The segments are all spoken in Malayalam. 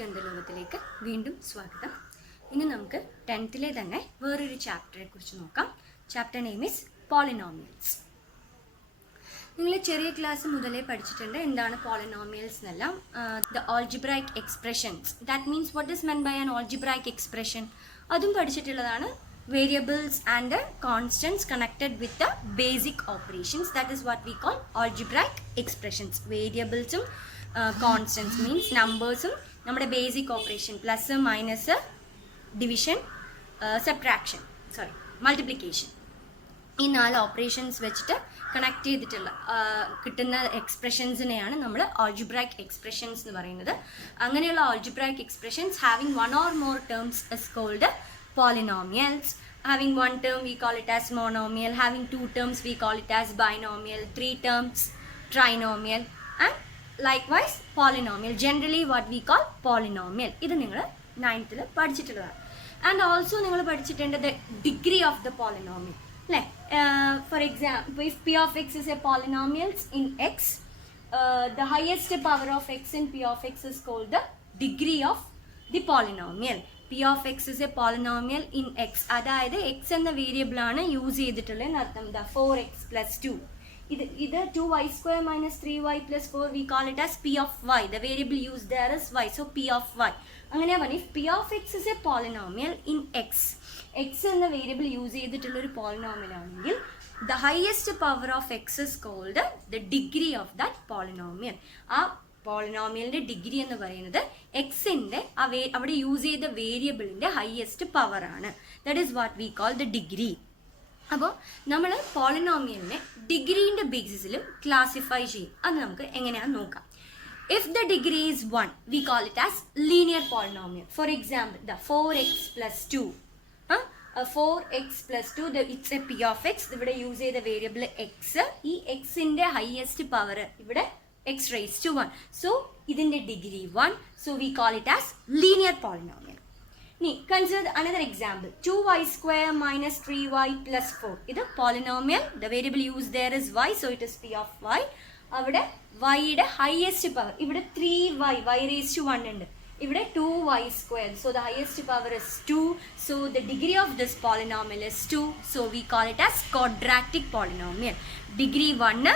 ഗന്ധലോകത്തിലേക്ക് വീണ്ടും സ്വാഗതം. ഇനി നമുക്ക് 10th തന്നെ വേറൊരു ചാപ്റ്ററെ കുറിച്ച് നോക്കാം. Chapter name is polynomials. നിങ്ങൾ ചെറിയ ക്ലാസ് മുതലേ പഠിച്ചിട്ടുണ്ട് എന്താണ് പോളിനോമിയൽസ് എന്നെല്ലാം. The algebraic expressions, that means what is meant by an algebraic expression, അതും പഠിച്ചിട്ടുള്ളതാണ്. Variables and constants connected with the basic operations, that is what we call algebraic expressions. വേരിയബിൾസും കോൺസ്റ്റൻസ് മീൻസ് നമ്പേഴ്സും നമ്മുടെ basic operation plus minus division subtraction multiplication, ഈ 4 ഓപ്പറേഷൻസ് വെച്ചിട്ട് കണക്ട് ചെയ്തിട്ടുള്ള കിട്ടുന്ന എക്സ്പ്രഷൻസിനെയാണ് നമ്മൾ ആൾജിബ്രൈക് എക്സ്പ്രഷൻസ് എന്ന് പറയുന്നത്. അങ്ങനെയുള്ള algebraic expressions having 1 or more terms is called polynomials. Having 1 term we call it as monomial, having 2 terms we call it as binomial, 3 terms trinomial, and likewise polynomial, generally what we call polynomial. ഇത് നിങ്ങൾ 9th പഠിച്ചിട്ടുള്ളതാണ്. ആൻഡ് ഓൾസോ നിങ്ങൾ പഠിച്ചിട്ടുണ്ട് the degree of the polynomial അല്ലേ. For example, if p of x is a polynomial in x, the highest power of x in p of x is called the degree of the polynomial. p of x is a polynomial in x, അതായത് x എന്ന വേരിയബിൾ ആണ് യൂസ് ചെയ്തിട്ടുള്ളതെന്ന് അർത്ഥം. 4x plus 2, ഇത് 2y square minus 3y plus 4 we call it as p of y. The variable used there is y, so p of y. അങ്ങനെ പറഞ്ഞാൽ if p of x is a polynomial in x എന്ന വേരിയബിൾ യൂസ് ചെയ്തിട്ടുള്ള ഒരു പോളിനോമിയൽ ആണെങ്കിൽ the highest power of x is called the degree of that polynomial. ആ പോളിനോമിയലിന്റെ ഡിഗ്രി എന്ന് പറയുന്നത് എക്സിന്റെ അവിടെ യൂസ് ചെയ്ത വേരിയബിളിന്റെ ഹയസ്റ്റ് പവർ ആണ്. That is what we call the degree. അപ്പോൾ നമ്മൾ പോളിനോമിയലിനെ ഡിഗ്രീൻ്റെ ബേസിസിലും ക്ലാസിഫൈ ചെയ്യും. അത് നമുക്ക് എങ്ങനെയാണെന്ന് നോക്കാം. If the degree is 1, we call it as linear polynomial. For example, the 4x plus 2. 4x plus 2, it's a p of x. ഇവിടെ യൂസ് ചെയ്ത വേരിയബിൾ x. ഈ എക്സിൻ്റെ ഹയസ്റ്റ് പവർ ഇവിടെ x raised to 1. So, ഇതിൻ്റെ degree 1. So, we call it as linear polynomial. Consider another example. 2y square minus 3y plus 4. This is polynomial. The variable used there is y, so it is p of y. Avade y ide highest power. Ivide 3y, y raised to 1 ഉണ്ട്. Ivide 2y square. So the highest power is 2. So the degree of this polynomial is 2. So we call it as quadratic polynomial. Degree 1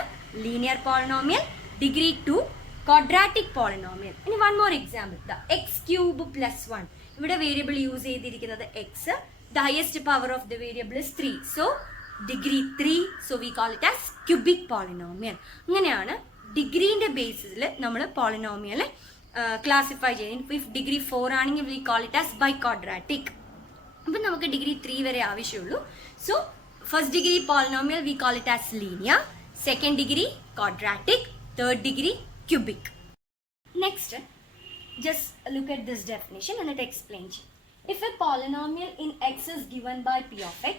linear polynomial. Degree 2 quadratic polynomial. And one more example. The x cube plus 1. ഇവിടെ വേരിയബിൾ യൂസ് ചെയ്തിരിക്കുന്നത് X. The highest power of the variable is 3. So degree 3. So we call it as cubic polynomial. അങ്ങനെയാണ് ഡിഗ്രീൻ്റെ ബേസിസിൽ നമ്മൾ പോളിനോമിയൽ ക്ലാസിഫൈ ചെയ്യുന്നത്. ഇഫ് ഡിഗ്രി 4 ആണെങ്കിൽ we call it as biquadratic. അപ്പം നമുക്ക് ഡിഗ്രി 3 വരെ ആവശ്യമുള്ളൂ. So first degree polynomial we call it as linear, second degree quadratic, third degree cubic. Next, just look at this definition and it explains. If a polynomial in x is given by p of x,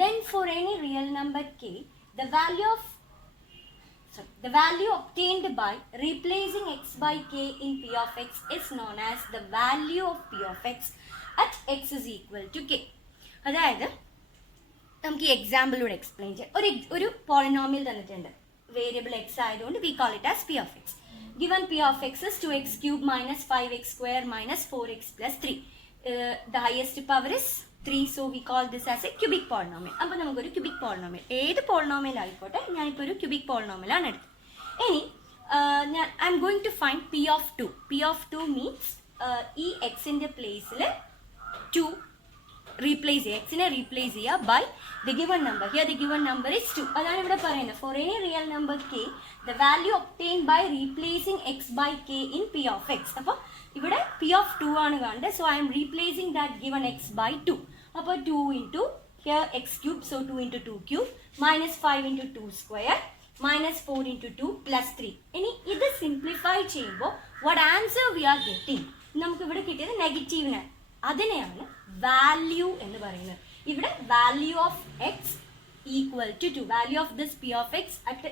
then for any real number k, the value obtained by replacing x by k in p of x is known as the value of p of x at x is equal to k. അതായത് നമുക്ക് ഈ എക്സാമ്പിളിലൂടെ എക്സ്പ്ലെയിൻ ചെയ്യാം. ഒരു പോളിനോമിയൽ തന്നിട്ടുണ്ട്, വേരിയബിൾ എക്സ് ആയതുകൊണ്ട് V call it as p of x. Given p of x is 2x cube minus 5x square minus 4x plus 3. The highest power is 3, so we call this as a cubic polynomial. അപ്പോൾ നമുക്കൊരു ക്യൂബിക് പോളിനോമിയൽ, ഏത് പോളിനോമിയൽ ആയിക്കോട്ടെ, ഞാനിപ്പോൾ ഒരു ക്യൂബിക് പോളിനോമിയലാണ് എടുത്തത്. ഇനി I'm going to find p of 2. p of 2 means ഈ എക്സിൻ്റെ പ്ലേസിൽ 2 റീപ്ലേസ് ചെയ്യുക, എക്സിനെ റീപ്ലേസ് ചെയ്യുക by the given number. Here the given number is 2. അതാണ് ഇവിടെ പറയുന്നത്. For any real number k, the value obtained by replacing x by k in p of x. അപ്പോൾ ഇവിടെ p of 2 ആണ് കാണേണ്ടത്. So I'm replacing that given x by 2. അപ്പോൾ 2 into here x cube, so 2 into 2 cube minus 5 into 2 square minus 4 into 2 plus 3. ഇനി ഇത് സിംപ്ലിഫൈ ചെയ്യുമ്പോൾ what answer we are getting, നമുക്ക് ഇവിടെ കിട്ടിയത് നെഗറ്റീവിന്. അതിനെയാണ് വാല്യൂ എന്ന് പറയുന്നത്. ഇവിടെ value of X equal to 2. Value of this p of x at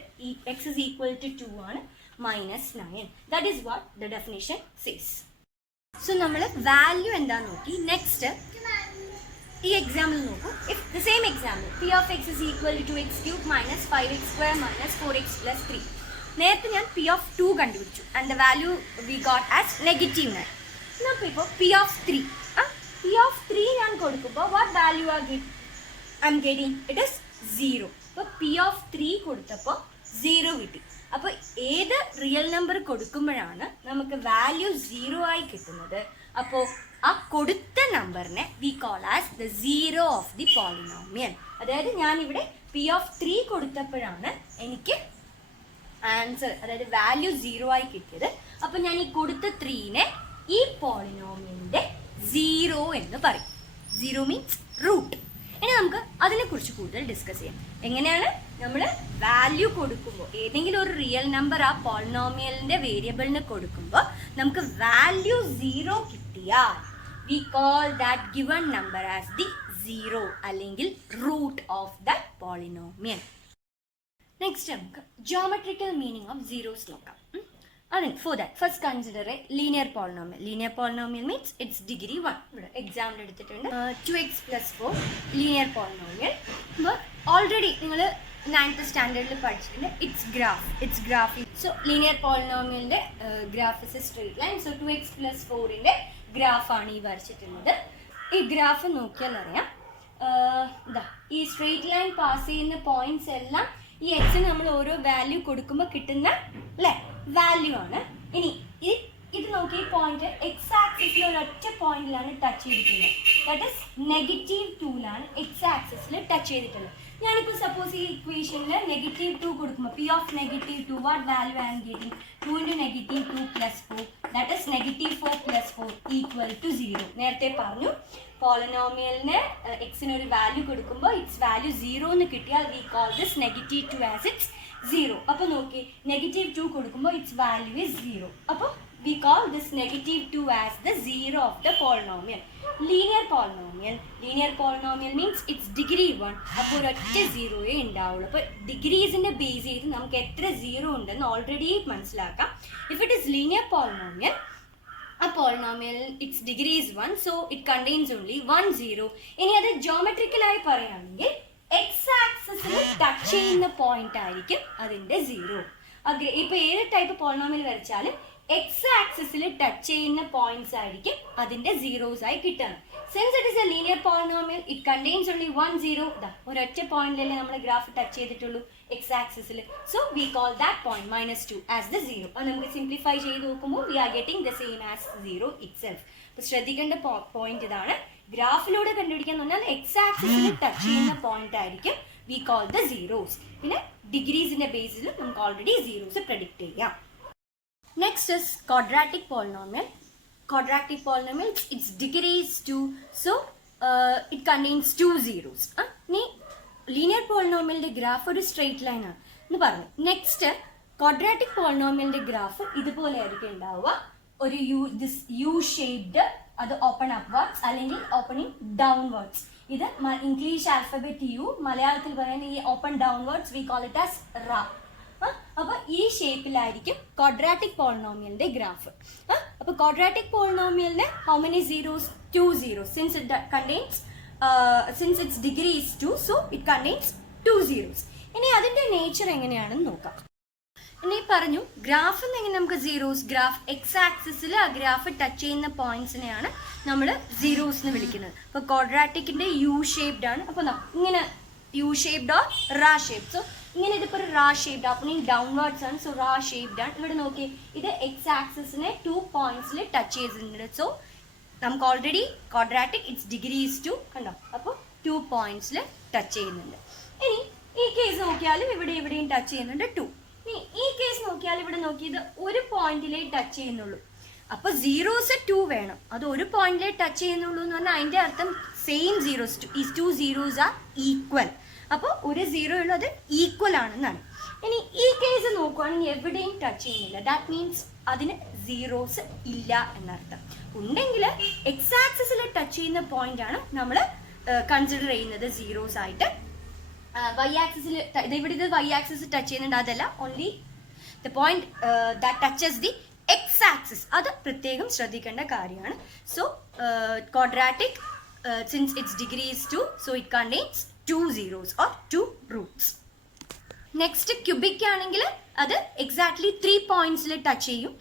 x is equal to 2 ആണ് minus 9. That is what the definition says. So നമ്മൾ വാല്യൂ എന്താന്ന് നോക്കി. നെക്സ്റ്റ് ഈ എക്സാമ്പിൾ നോക്കൂ. If the same example p of x is equal to 2x cube minus 5x square minus 4x plus 3. നേരത്തെ ഞാൻ p of 2 കണ്ടുപിടിച്ചു and the value we got as -9. ഇപ്പോൾ പി ഓഫ് 3 പി ഓഫ് 3 ഞാൻ കൊടുക്കുമ്പോൾ what value I am getting it is 0. അപ്പോൾ പി ഓഫ് 3 കൊടുത്തപ്പോൾ 0 കിട്ടി. അപ്പോൾ ഏത് റിയൽ നമ്പർ കൊടുക്കുമ്പോഴാണ് നമുക്ക് വാല്യൂ 0 ആയി കിട്ടുന്നത്, അപ്പോൾ ആ കൊടുത്ത നമ്പറിനെ we call as the 0 of the polynomial. അതായത് ഞാനിവിടെ പി ഓഫ് 3 കൊടുത്തപ്പോഴാണ് എനിക്ക് ആൻസർ, അതായത് വാല്യൂ 0 ആയി കിട്ടിയത്. അപ്പോൾ ഞാൻ ഈ കൊടുത്ത 3നെ ഈ പോളിനോമിയലിൻ്റെ 0 എന്ന് പറയും. 0 മീൻസ് റൂട്ട്. ഇനി നമുക്ക് അതിനെക്കുറിച്ച് കൂടുതൽ ഡിസ്കസ് ചെയ്യാം. എങ്ങനെയാണ് നമ്മൾ വാല്യൂ കൊടുക്കുമ്പോൾ, ഏതെങ്കിലും ഒരു റിയൽ നമ്പർ ആ പോളിനോമിയലിൻ്റെ വേരിയബിളിന് കൊടുക്കുമ്പോൾ നമുക്ക് വാല്യൂ 0 കിട്ടിയാൽ we call that given number as the 0 അല്ലെങ്കിൽ root of that polynomial. Next നമുക്ക് ജോമെട്രിക്കൽ മീനിങ് ഓഫ് സീറോസ് നോക്കാം. For that, first consider a linear polynomial. Linear polynomial means its degree 1. ഇവിടെ എക്സാമ്പിൾ എടുത്തിട്ടുണ്ട്. 2x plus 4 linear polynomial. അപ്പോൾ ഓൾറെഡി നിങ്ങൾ 9th സ്റ്റാൻഡേർഡിൽ പഠിച്ചിട്ടുണ്ട്. Its graph. സോ ലീനിയർ പോളിനോമിയലിൻ്റെ graph is a straight line. So 2x plus 4ൻ്റെ ഗ്രാഫാണ് ഈ വരച്ചിട്ടുള്ളത്. ഈ ഗ്രാഫ് നോക്കിയാൽ അറിയാം, ഈ സ്ട്രെയിറ്റ് ലൈൻ പാസ് ചെയ്യുന്ന പോയിന്റ്സ് എല്ലാം ഈ എക്സിന് നമ്മൾ ഓരോ വാല്യൂ കൊടുക്കുമ്പോൾ കിട്ടുന്ന അല്ലേ വാല്യൂ ആണ്. ഇനി ഇത് നോക്കി, ഈ പോയിന്റ് എക്സ് ആക്സിസിൽ ഒരൊറ്റ പോയിന്റിലാണ് ടച്ച് ചെയ്തിട്ടുള്ളത്. ദാറ്റ് ഇസ് -2ലാണ് എക്സ് ആക്സിസിൽ ടച്ച് ചെയ്തിട്ടുള്ളത്. ഞാനിപ്പോൾ സപ്പോസ് ഈ ഇക്വേഷനിൽ -2 കൊടുക്കുമ്പോൾ P of -2 what value I am getting 2 × -2 + 4 that is -4 + 4 = 0. നേരത്തെ പറഞ്ഞു പോളിനോമിയലിന് എക്സിന് ഒരു വാല്യൂ കൊടുക്കുമ്പോൾ ഇറ്റ്സ് വാല്യൂ 0 എന്ന് കിട്ടിയാൽ we call this -2 as it's 0. അപ്പോൾ നോക്കി -2 കൊടുക്കുമ്പോൾ ഇറ്റ്സ് വാല്യൂ ഇസ് 0. അപ്പോൾ we call this -2 as the 0 of the polynomial. Linear polynomial means it's degree 1. അപ്പോൾ ഒരൊറ്റ 0 ഉണ്ടാവുള്ളൂ. അപ്പോൾ ഡിഗ്രീസിൻ്റെ ബേസ് ചെയ്ത് നമുക്ക് എത്ര 0 ഉണ്ടെന്ന് ഓൾറെഡി മനസ്സിലാക്കാം. If it is linear polynomial, a polynomial its degree is 1, so it contains only 1 0. ഇനി അത് ജോമെട്രിക്കലായി പറയുകയാണെങ്കിൽ എക്സ് ആക്സിസിൽ ടച്ച് ചെയ്യുന്ന പോയിന്റ് ആയിരിക്കും അതിൻ്റെ 0. ഇപ്പോൾ ഏത് ടൈപ്പ് പോളിനോമിയൽ വരച്ചാലും എക്സ് ആക്സിസിൽ ടച്ച് ചെയ്യുന്ന പോയിന്റ്സ് ആയിരിക്കും അതിൻ്റെ 0s ആയി കിട്ടുന്നത്. Since it is a linear polynomial it contains only 1 0. ഒരൊറ്റ പോയിന്റിലല്ലേ നമ്മൾ ഗ്രാഫ് ടച്ച് ചെയ്തിട്ടുള്ളൂ എക്സ് ആക്സിസിൽ. So we call that point -2 as the 0. അത് നമുക്ക് സിംപ്ലിഫൈ ചെയ്ത് നോക്കുമ്പോൾ we are getting the same as 0 itself. അപ്പോൾ ശ്രദ്ധിക്കേണ്ട പോയിന്റ് ഇതാണ്. ഗ്രാഫിലൂടെ കണ്ടുപിടിക്കാൻ പറഞ്ഞാൽ എക്സ് ആക്സിസിൽ ടച്ച് ചെയ്യുന്ന പോയിന്റ് ആയിരിക്കും വി കോൾ ദ 0s. പിന്നെ ഡിഗ്രീസിന്റെ ബേസിൽ നമുക്ക് ഓൾറെഡി 0s പ്രെഡിക്റ്റ് ചെയ്യാം. Next is quadratic polynomial. Quadratic polynomial, its degree is 2, so it contains 2 zeros. ഇനി ലീനിയർ പോളിനോമിയലിൻ്റെ ഗ്രാഫ് ഒരു സ്ട്രെയിറ്റ് ലൈൻ ആണ് എന്ന് പറഞ്ഞു. നെക്സ്റ്റ് ക്വാഡ്രാറ്റിക് പോളിനോമിയലിൻ്റെ ഗ്രാഫ് ഇതുപോലെ ആയിരിക്കും ഉണ്ടാവുക. ഒരു യു ഷേപ്ഡ്, അത് ഓപ്പൺ അപ്വേർഡ്സ് അല്ലെങ്കിൽ ഓപ്പണിംഗ് ഡൗൺവേർഡ്സ്. ഇത് ഇംഗ്ലീഷ് ആൽഫബറ്റ് യു, മലയാളത്തിൽ പറയാൻ ഈ open downwards we call it as റ. അപ്പോൾ ഈ ഷേപ്പിലായിരിക്കും ക്വാഡ്രാറ്റിക് പോളിനോമിയലിൻ്റെ ഗ്രാഫ്. അപ്പോൾ ക്വാഡ്രാറ്റിക് പോളിനോമിയലിന് how many zeros? 2 zeros. Since its degree is 2, so it contains 2 zeros. ഇനി അതിൻ്റെ നേച്ചർ എങ്ങനെയാണെന്ന് നോക്കാം. ഇനി പറഞ്ഞു ഗ്രാഫ് എങ്ങനെ നമുക്ക് ഗ്രാഫ് എക്സ് ആക്സിസിൽ ആ ഗ്രാഫ് ടച്ച് ചെയ്യുന്ന പോയിന്റ്സിനെയാണ് നമ്മൾ സീറോസ് എന്ന് വിളിക്കുന്നത്. അപ്പോൾ ക്വാഡ്രാറ്റിക്കിൻ്റെ യു ഷേപ്ഡ് ആണ്. അപ്പോൾ ഇങ്ങനെ യു ഷേപ്ഡ് ഓർ റാ ഷേപ്ഡ്. സോ ഇങ്ങനെ ഇതിപ്പോൾ ഒരു റാ ഷേപ്ഡ്, ഓപ്പണിംഗ് ഡൗൺവേർഡ്സ് ആണ്. സോ റാ ഷേപ്ഡ് ആണ്. ഇവിടെ നോക്കി, ഇത് എക്സ് ആക്സിസിനെ 2 പോയിന്റ്സിൽ ടച്ച് ചെയ്തിട്ടുണ്ട്. സോ നമുക്ക് already quadratic it's degree is 2 കണ്ടോ. അപ്പോൾ 2 പോയിന്റ്സിൽ ടച്ച് ചെയ്യുന്നുണ്ട്. ഇനി ഈ കേസ് നോക്കിയാലും ഇവിടെയും ടച്ച് ചെയ്യുന്നുണ്ട് 2. ഇനി ഈ കേസ് നോക്കിയാൽ ഇവിടെ നോക്കിയത് ഒരു പോയിന്റിലേ ടച്ച് ചെയ്യുന്നുള്ളൂ. അപ്പോൾ സീറോസ് 2 വേണം. അത് ഒരു പോയിന്റിലേ ടച്ച് ചെയ്യുന്നുള്ളൂ എന്ന് പറഞ്ഞാൽ അതിൻ്റെ അർത്ഥം സെയിം സീറോസ്, ഈ 2 zeros ആർ ഈക്വൽ. അപ്പോൾ ഒരു 0 ഉള്ളത് ഈക്വൽ ആണെന്നാണ്. ഇനി ഈ കേസ് നോക്കുവാണെങ്കിൽ എവിടെയും ടച്ച് ചെയ്യുന്നില്ല. ദാറ്റ് മീൻസ് അതിന് സീറോസ് ഇല്ല എന്നർത്ഥം. ഉണ്ടെങ്കിൽ എക്സ് ആക്സിസിൽ ടച്ച് ചെയ്യുന്ന പോയിന്റ് ആണ് നമ്മൾ കൺസിഡർ ചെയ്യുന്നത് സീറോസ് ആയിട്ട്. വൈ ആക്സിസിൽ ഇത് വൈ ആക്സിസ് ടച്ച് ചെയ്യുന്നുണ്ട്, അതല്ല only the point that touches the X axis. അത് പ്രത്യേകം ശ്രദ്ധിക്കേണ്ട കാര്യമാണ്. So quadratic since its degree is 2, so it contains 2 zeros or 2 roots. Next cubic ആണെങ്കിൽ അത് exactly 3 points ടച്ച് ചെയ്യും.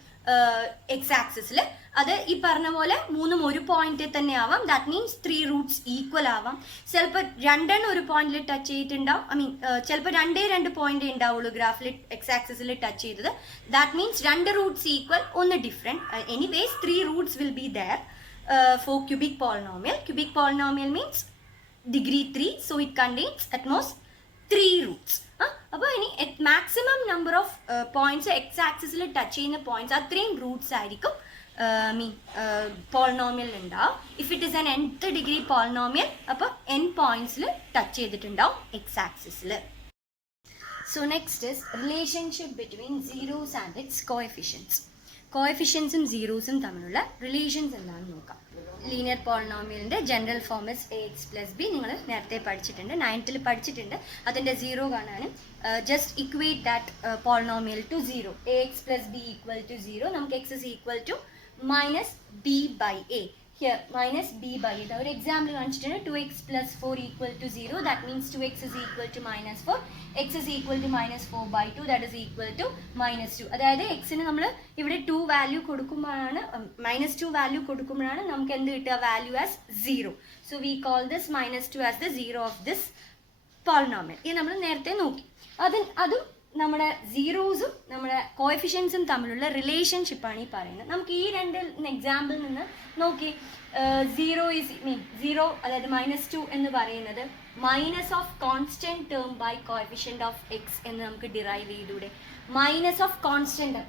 എക്സ് ആക്സിസിൽ. അത് ഈ പറഞ്ഞ പോലെ മൂന്നും ഒരു പോയിന്റിൽ തന്നെ ആവാം. ദാറ്റ് മീൻസ് 3 റൂട്ട്സ് ഈക്വൽ ആവാം. ചിലപ്പോൾ രണ്ടെണ്ണം ഒരു പോയിന്റിൽ ടച്ച് ചെയ്തിട്ടുണ്ടാവും. ചിലപ്പോൾ 2 പോയിന്റ് ഉണ്ടാവുള്ളൂ ഗ്രാഫിൽ എക്സ് ആക്സിസിൽ ടച്ച് ചെയ്തത്. ദാറ്റ് മീൻസ് 2 റൂട്ട്സ് ഈക്വൽ, ഒന്ന് different. Anyways 3 roots will be there for cubic polynomial. Cubic polynomial means degree 3, so it contains at most 3 roots. അപ്പോൾ ഇനി maximum number of points x ആക്സിസിൽ ടച്ച് ചെയ്യുന്ന പോയിന്റ്സ് അത്രയും റൂട്ട്സ് ആയിരിക്കും പോളിനോമിയൽ ഉണ്ടാവും. If it is an nth degree polynomial, അപ്പോൾ n പോയിന്റ്സിൽ ടച്ച് ചെയ്തിട്ടുണ്ടാവും എക്സ് ആക്സിസിൽ. So next is relationship between zeros and its coefficients. കോഎഫിഷ്യൻസും സീറോസും തമ്മിലുള്ള റിലേഷൻസ് എന്താണെന്ന് നോക്കാം. ലീനിയർ പോളിനോമിയലിൻ്റെ general form is ax plus b. നിങ്ങൾ നേരത്തെ പഠിച്ചിട്ടുണ്ട്, 9th പഠിച്ചിട്ടുണ്ട്. അതിൻ്റെ സീറോ കാണാനും just equate that polynomial to 0. ax plus b equal to 0. നമുക്ക് x is equal to minus b by a. Here minus b by a. ഒരു എക്സാമ്പിൾ കാണിച്ചിട്ടുണ്ട്. 2x plus 4 equal to 0. That means 2x is equal to minus 4. x is equal to minus 4 by 2. That is equal to minus 2. അതായത് എക്സിന് നമ്മൾ ഇവിടെ 2 വാല്യൂ കൊടുക്കുമ്പോഴാണ്, -2 വാല്യൂ കൊടുക്കുമ്പോഴാണ് നമുക്ക് എന്ത് കിട്ടുക? Value as 0. So we call this -2 as the 0 of this polynomial. ഇത് നമ്മൾ നേരത്തെ നോക്കി. അതും നമ്മുടെ സീറോസും നമ്മുടെ കോഎഫിഷ്യൻസും തമ്മിലുള്ള റിലേഷൻഷിപ്പാണ് ഈ പറയുന്നത്. നമുക്ക് ഈ രണ്ട് എക്സാമ്പിളിൽ നിന്ന് നോക്കി. 0 അതായത് -2 എന്ന് പറയുന്നത് minus of constant term by coefficient of x എന്ന് നമുക്ക് ഡിറൈവ് ചെയ്തൂടെ? Minus of constant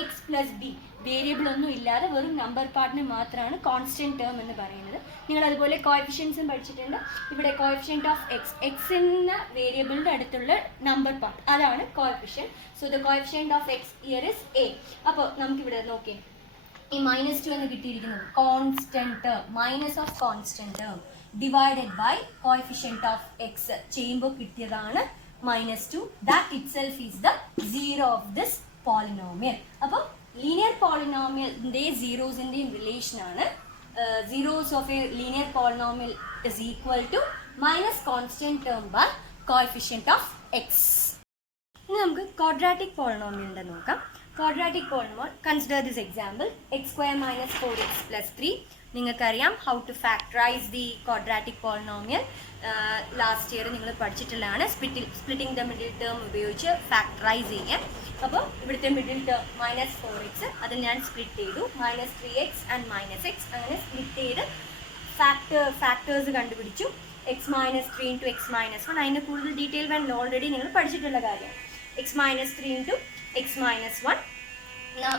ax plus b, variable ഒന്നും ഇല്ലാതെ വെറും നമ്പർ പാർട്ടിന് മാത്രമാണ് കോൺസ്റ്റന്റ് ടേം എന്ന് പറയുന്നത്. നിങ്ങൾ അതുപോലെ കോഎഫിഷ്യൻസും പഠിച്ചിട്ടുണ്ട്. ഇവിടെ കോഎഫിഷ്യന്റ് ഓഫ് എക്സ് എന്ന വേരിയബിളിൻ്റെ അടുത്തുള്ള നമ്പർ പാർട്ട്, അതാണ് coefficient. So the coefficient of x here is a. അപ്പോൾ നമുക്കിവിടെ നോക്കി, ഈ -2 എന്ന് കിട്ടിയിരിക്കുന്നത് constant term, minus of constant term divided by coefficient of x ചെയ്യുമ്പോൾ കിട്ടിയതാണ് -2. That itself is the 0 of this polynomial. അപ്പോൾ ലീനിയർ പോളിനോമിയലിൻ്റെ സീറോസിൻ്റെയും റിലേഷനാണ്. Zeros of a linear polynomial is equal to minus constant term by coefficient of x. ഇനി നമുക്ക് ക്വാഡ്രാറ്റിക് പോളിനോമിയലിൻ്റെ നോക്കാം. Quadratic polynomial, consider this example x² - 4x + 3. നിങ്ങൾക്കറിയാം how to factorise the quadratic polynomial. Last year നിങ്ങൾ പഠിച്ചിട്ടുള്ളതാണ്. സ്പ്ലിറ്റിംഗ് ദ മിഡിൽ ടേം ഉപയോഗിച്ച് ഫാക്ടറൈസ് ചെയ്യാം. അപ്പോൾ ഇവിടുത്തെ മിഡിൽ ടേം -4x, അത് ഞാൻ സ്പ്ലിറ്റ് ചെയ്തു. -3x and -x അങ്ങനെ സ്പ്ലിറ്റ് ചെയ്ത് ഫാക്ടേഴ്സ് കണ്ടുപിടിച്ചു. x - 3 × x - 1. അതിൻ്റെ കൂടുതൽ ഡീറ്റെയിൽ വേണ്ട, ഓൾറെഡി നിങ്ങൾ പഠിച്ചിട്ടുള്ള കാര്യമാണ്. x - 3 × x - 1.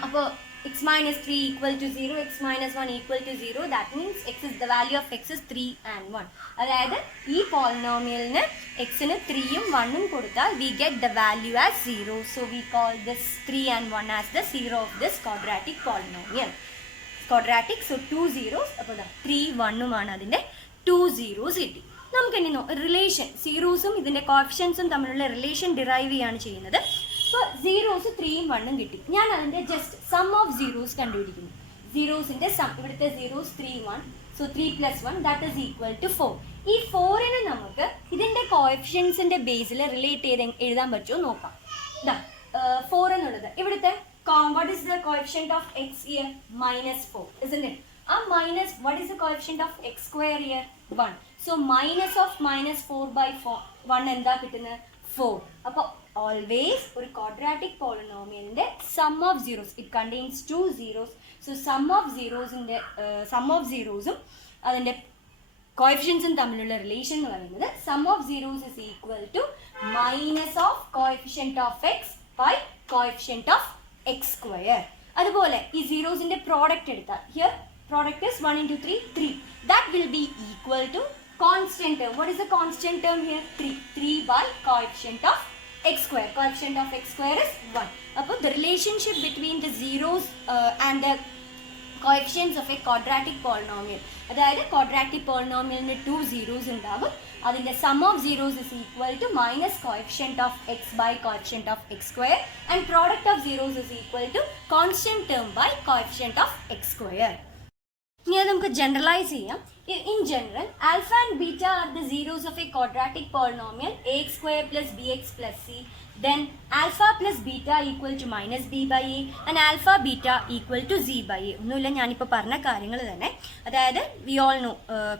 അപ്പോൾ x - 3 equal to 0, x - 1 equal to 0. That means the value of x is 3 and 1. അതായത് ഈ പോളിനോമിയലിന് എക്സിന് 3ഉം 1ഉം കൊടുത്താൽ we get the value as 0. So we call this 3 and 1 as the 0 of this quadratic polynomial. Quadratic, so 2 zeros. അപ്പോൾ 3 1ഉമാണ് അതിൻ്റെ 2 zeros കിട്ടി. നമുക്ക് ഇനി റിലേഷൻ, സീറോസും ഇതിൻ്റെ കോഎഫിഷ്യൻസും തമ്മിലുള്ള റിലേഷൻ ഡിറൈവ് ചെയ്യാണ് ചെയ്യുന്നത്. അപ്പോൾ സീറോസ് 3ഉം 1ഉം കിട്ടി. ഞാൻ അതിൻ്റെ ജസ്റ്റ് സം ഓഫ് സീറോസ് കണ്ടുപിടിക്കുന്നു. സീറോസിൻ്റെ സം, ഇവിടുത്തെ zeros 3 1, so 3 + 1 that is equal to 4. ഈ 4നെ നമുക്ക് ഇതിൻ്റെ കോഎഫിഷ്യൻസിൻ്റെ ബേസിൽ റിലേറ്റ് ചെയ്ത് എഴുതാൻ പറ്റുമോ നോക്കാം. 4 എന്നുള്ളത് ഇവിടുത്തെ what is the coefficient of x here? -4, isn't it? Minus, what is the coefficient of x square here? 1. So minus of -4 by 1 എന്താ കിട്ടുന്നത്? 4. അപ്പോൾ always ഒരു quadratic polynomialന്റെ sum of zeros, it contains 2 zeros. So sum of zerosഉം അതിൻ്റെ കോഎഫിഷ്യൻസും തമ്മിലുള്ള റിലേഷൻ എന്ന് പറയുന്നത് sum of zeros is equal to minus of coefficient of x by coefficient of x square. അതുപോലെ ഈ സീറോസിന്റെ പ്രോഡക്റ്റ് എടുത്താൽ here product is 1 × 3 3. That will be equal to constant term. What is the constant term here? 3 by coefficient of x square. Coefficient of x square is 1. അപ്പോൾ the relationship between the zeros and the coefficients of a quadratic polynomial, അതായത് quadratic polynomialന് 2 zeros ഉണ്ടാകും. അതിൻ്റെ sum of zeros is equal to minus coefficient of x by coefficient of x square, and product of zeros is equal to constant term by coefficient of x square. ഇനി അത് നമുക്ക് ജനറലൈസ് ചെയ്യാം. In general, alpha and beta are the zeros of a quadratic polynomial ax² + bx + c. then alpha plus beta equal to minus b by a and alpha beta equal to z by a. ഒന്നുമില്ല, ഞാനിപ്പോൾ പറഞ്ഞ കാര്യങ്ങൾ തന്നെ. അതായത് we all no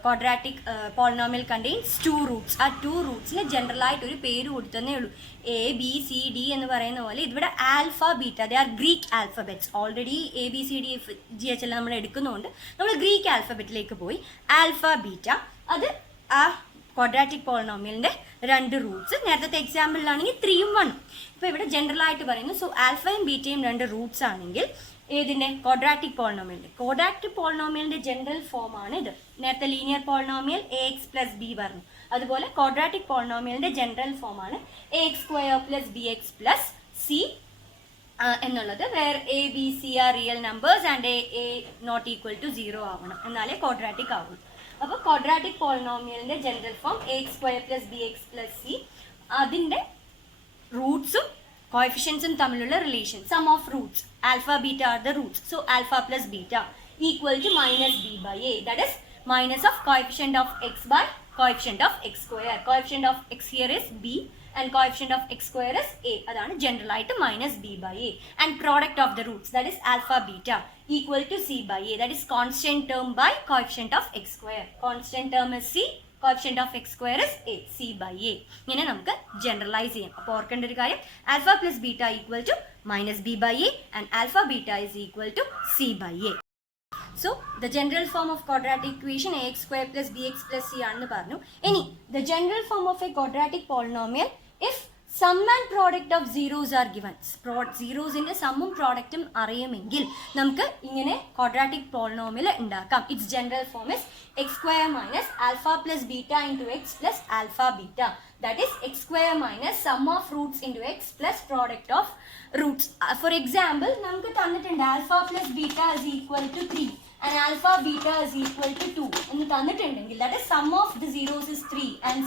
quadratic polynomial contains 2 Roots. ആ 2 റൂട്ട്സിന് ജനറലായിട്ട് ഒരു പേര് കൊടുത്തതേ ഉള്ളൂ. എ ബി സി ഡി എന്ന് പറയുന്ന പോലെ ഇവിടെ alpha beta, they are Greek alphabets. Already A b C D F G H എല്ലാം നമ്മൾ എടുക്കുന്നതുകൊണ്ട് നമ്മൾ ഗ്രീക്ക് ആൽഫബറ്റിലേക്ക് പോയി. ആൽഫ ബീറ്റ അത് ആ ക്വാഡ്രാറ്റിക് പോളിനോമിയലിൻ്റെ 2 റൂട്ട്സ്. നേരത്തെ എക്സാമ്പിളിലാണെങ്കിൽ 3ഉം 1ഉം. ഇപ്പോൾ ഇവിടെ ജനറലായിട്ട് പറയുന്നു. സോ ആൽഫയും ബീറ്റയും 2 റൂട്ട്സ് ആണെങ്കിൽ ഏതിൻ്റെ? ക്വാഡ്രാറ്റിക് പോളിനോമിയലിൻ്റെ ജനറൽ ഫോം ആണ് ഇത്. നേരത്തെ linear polynomial a x plus b പറഞ്ഞു. അതുപോലെ ക്വാഡ്രാറ്റിക് പോളിനോമിയലിൻ്റെ ജനറൽ ഫോം ആണ് a x square plus b x plus c എന്നുള്ളത്. Where a b c are real numbers and a not equal to 0 ആവണം, എന്നാലേ ക്വാഡ്രാറ്റിക് ആവുള്ളൂ. അപ്പോൾ ക്വാഡ്രാറ്റിക് പോളിനോമിയലിൻ്റെ general form a x square plus b x plus c, അതിൻ്റെ റൂട്ട്സും കോഎഫിഷ്യൻസും തമ്മിലുള്ള relation, sum of roots alpha beta are the roots. So alpha plus beta equal to minus B by A, that is minus of coefficient of x by coefficient of x square. Coefficient of x here is b and coefficient of x square is a. അതാണ് ജനറൽ ആയിട്ട് minus b by a. And product of the roots, that is alpha beta equal to c by a, that is constant term by coefficient of x square. Constant term is c, coefficient of x square is a, c by a. ഇങ്ങനെ നമുക്ക് ജനറലൈസ് ചെയ്യാം. അപ്പോൾ ഓർക്കേണ്ട ഒരു കാര്യം, alpha plus beta equal to minus B by A and alpha beta is equal to C by A. So the general form of quadratic equation ax square plus bx plus c ആണെന്ന് പറഞ്ഞു. ഇനി the general form of a quadratic polynomial if sum and product of zeros are given. സീറോസിന്റെ സമ്മും പ്രോഡക്റ്റും അറിയുമെങ്കിൽ നമുക്ക് ഇങ്ങനെ quadratic polynomial ഉണ്ടാക്കാം. Its general form is x square minus alpha plus beta into x plus alpha beta. That is x square minus sum of roots into x plus product of roots. For example, നമുക്ക് തന്നിട്ടുണ്ട് alpha plus beta is equal to 3 and alpha beta is equal to 2 എന്ന് തന്നിട്ടുണ്ടെങ്കിൽ, that is sum of the zeros is 3 and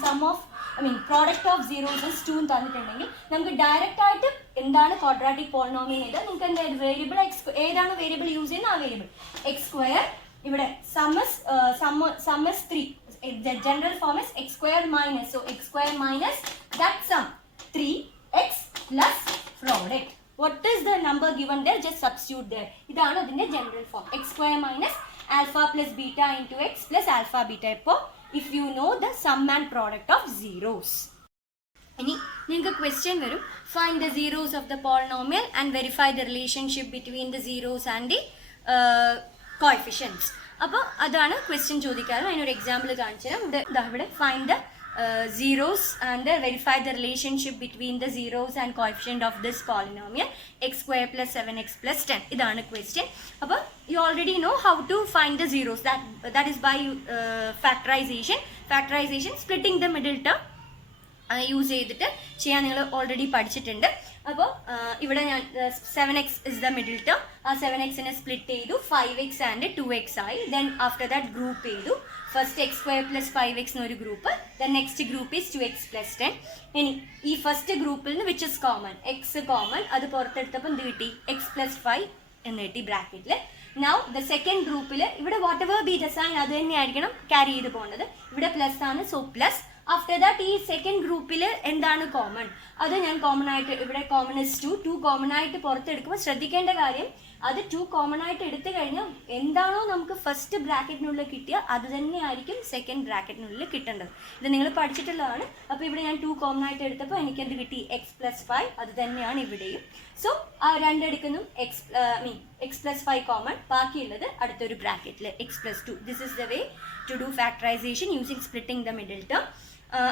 product of zeros is 2 എന്ന് തന്നിട്ടുണ്ടെങ്കിൽ നമുക്ക് ഡയറക്റ്റ് ആയിട്ട് എന്താണ് ക്വാഡ്രാറ്റിക് പോളിനോമിയൽ ചെയ്ത് നിങ്ങൾക്ക് എന്തായാലും വേരിയബിൾ ഏതാണ് വേരിയബിൾ യൂസ് ചെയ്യുന്ന ആ വേരിയബിൾ എക്സ് സ്ക്വയർ. ഇവിടെ sum is 3. The general form is x square minus, so x square minus that sum 3x plus product. What is the number given there? Just substitute there. ഇതാണ് അതിന്റെ general form. x square minus alpha plus beta into x plus alpha beta. ഇപ്പോൾ if you know the sum and product of zeros. ഇനി നിങ്ങൾക്ക് ക്വസ്റ്റ്യൻ വരും, find the zeros of the polynomial and verify the relationship between the zeros and the coefficients. അപ്പോൾ അതാണ് ക്വസ്റ്റ്യൻ ചോദിക്കാറ്. അതിനൊരു എക്സാമ്പിൾ കാണിച്ചു തരാം. ഇവിടെ find the zeros and verify the relationship between the zeros and coefficient of this polynomial x square plus 7x plus 10. ഇതാണ് ക്വസ്റ്റ്യൻ. അപ്പോൾ you already know how to find the zeros. That is by factorization, splitting the middle term use ചെയ്തിട്ട് ചെയ്യാൻ നിങ്ങൾ ഓൾറെഡി പഠിച്ചിട്ടുണ്ട്. അപ്പോൾ ഇവിടെ ഞാൻ 7x is the middle term. ആ 7xനെ സ്പ്ലിറ്റ് ചെയ്തു, 5x ആൻഡ് 2x ആയി. ദെൻ ആഫ്റ്റർ ദാറ്റ് ഗ്രൂപ്പ് ചെയ്തു. First x square plus 5x എന്നൊരു group, then next group is 2x plus 10. ഇനി ഈ ഫസ്റ്റ് ഗ്രൂപ്പിൽ നിന്ന് which is common, X common, അത് പുറത്തെടുത്തപ്പോൾ എന്ത് കിട്ടി, x പ്ലസ് 5 എന്ന് കിട്ടി ബ്രാക്കറ്റിൽ. നൗ ദ സെക്കൻഡ് ഗ്രൂപ്പിൽ ഇവിടെ whatever be the sign അത് തന്നെയായിരിക്കണം ക്യാരി ചെയ്ത് പോകേണ്ടത്. ഇവിടെ പ്ലസ് ആണ്, സോ പ്ലസ്. ആഫ്റ്റർ ദാറ്റ് ഈ സെക്കൻഡ് ഗ്രൂപ്പിൽ എന്താണ് കോമൺ, അത് ഞാൻ കോമൺ ആയിട്ട് ഇവിടെ കോമൺ ഇസ് 2 കോമൺ ആയിട്ട് പുറത്തെടുക്കുമ്പോൾ ശ്രദ്ധിക്കേണ്ട കാര്യം, അത് 2 കോമൺ ആയിട്ട് എടുത്തു കഴിഞ്ഞാൽ എന്താണോ നമുക്ക് ഫസ്റ്റ് ബ്രാക്കറ്റിനുള്ളിൽ കിട്ടിയ അത് തന്നെയായിരിക്കും സെക്കൻഡ് ബ്രാക്കറ്റിനുള്ളിൽ കിട്ടേണ്ടത്. ഇത് നിങ്ങൾ പഠിച്ചിട്ടുള്ളതാണ്. അപ്പോൾ ഇവിടെ ഞാൻ 2 കോമൺ ആയിട്ട് എടുത്തപ്പോൾ എനിക്ക് എന്ത് കിട്ടി, എക്സ് പ്ലസ് 5. അത് തന്നെയാണ് ഇവിടെയും. സോ ആ രണ്ടെടുക്കുന്നു, എക്സ് പ്ലസ് 5 കോമൺ, ബാക്കിയുള്ളത് അടുത്തൊരു ബ്രാക്കറ്റിൽ x plus 2. This is the way to do factorization using splitting the middle term.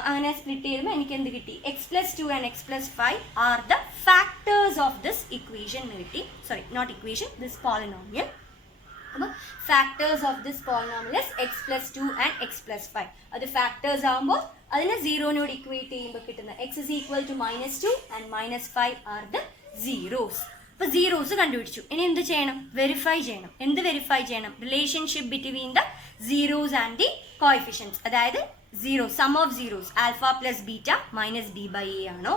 അങ്ങനെ സ്പ്ലിറ്റ് ചെയ്യുമ്പോൾ എനിക്ക് എന്ത് കിട്ടി, x plus 2 and x plus 5 are the factors of this equation എന്ന് കിട്ടി. Sorry, not equation, this polynomial. അപ്പോൾ factors of this polynomial is x plus 2 and x plus 5. അത് ഫാക്ടേഴ്സ് ആകുമ്പോൾ അതിനെ 0നോട് ഇക്വേറ്റ് ചെയ്യുമ്പോൾ കിട്ടുന്ന x is equal to -2 and -5 are the zeros. അപ്പോൾ സീറോസ് കണ്ടുപിടിച്ചു. ഇനി എന്ത് ചെയ്യണം, വെരിഫൈ ചെയ്യണം. എന്ത് വെരിഫൈ ചെയ്യണം, relationship between the zeros and the coefficients. അതായത് zero, sum of zeros alpha plus beta minus B by a ആണോ,